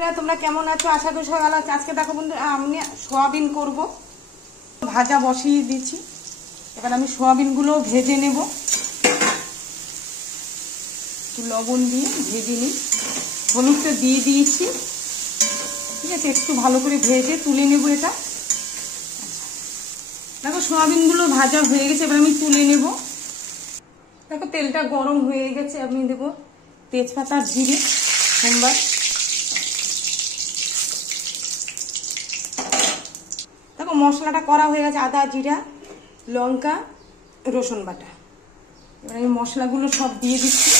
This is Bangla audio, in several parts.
বন্ধুরা তোমরা কেমন আছো? আশা করি সবাই ভালো আছো। আজকে দেখো বন্ধুরা আমি সোয়াবিন করব, ভাজা বসিয়ে দিয়েছি। এবার আমি সোয়াবিনগুলো ভেজে নেব, একটু লবণ দিয়ে ভেজে নিই। হলুদটা দিয়ে দিয়েছি, ঠিক আছে। একটু ভালো করে ভেজে তুলে নেব এটা। দেখো সোয়াবিনগুলো ভাজা হয়ে গেছে, এবার আমি তুলে নেব। দেখো তেলটা গরম হয়ে গেছে, আমি দেবো তেজপাতা আর জিরে সোমবার। দেখো মশলাটা করা হয়ে গেছে, আদা জিরা লঙ্কা রসুন বাটা। এবার আমি মশলাগুলো সব দিয়ে দিচ্ছি,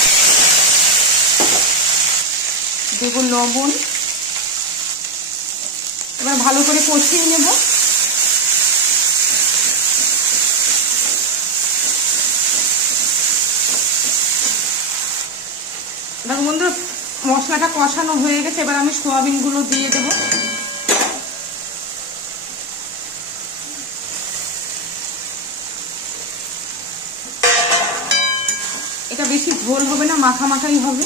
দেব লবণ। এবার ভালো করে কষিয়ে নেব। দেখো বন্ধুরা মশলাটা কষানো হয়ে গেছে, এবার আমি সোয়াবিনগুলো দিয়ে দেব। এটা বেশি ঝোল হবে না, মাখা মাখাই হবে।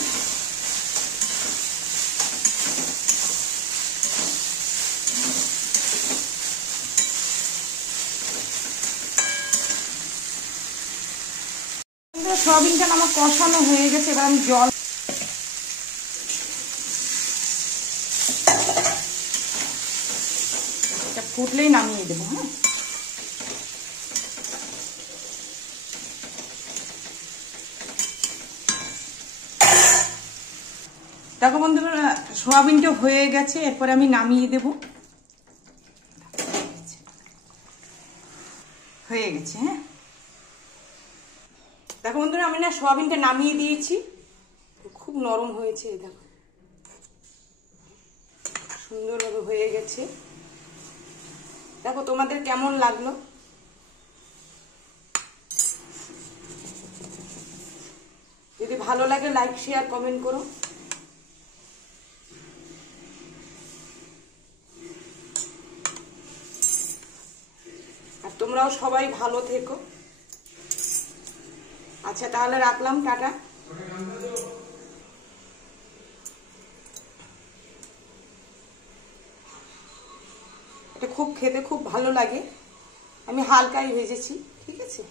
সোয়াবিনটা আমার কষানো হয়ে গেছে, এবার আমি জল এটা ফুটলেই নামিয়ে দেবো। হ্যাঁ, দেখো বন্ধুরা সোয়াবিনটা হয়ে গেছে, এরপরে আমি নামিয়ে দেব। হয়ে গেছে। হ্যাঁ, দেখো বন্ধুরা আমি না সোয়াবিনটা নামিয়ে দিয়েছি, খুব নরম হয়েছে। দেখো সুন্দরভাবে হয়ে গেছে। দেখো তোমাদের কেমন লাগলো? যদি ভালো লাগে লাইক শেয়ার কমেন্ট করো। আর তোমরাও সবাই ভালো থেকো। আচ্ছা তাহলে রাখলাম, টাটা। এটা খুব খেতে খুব ভালো লাগে, আমি হালকাই ভেজেছি, ঠিক আছে।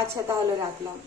আচ্ছা তাহলে রাখলাম।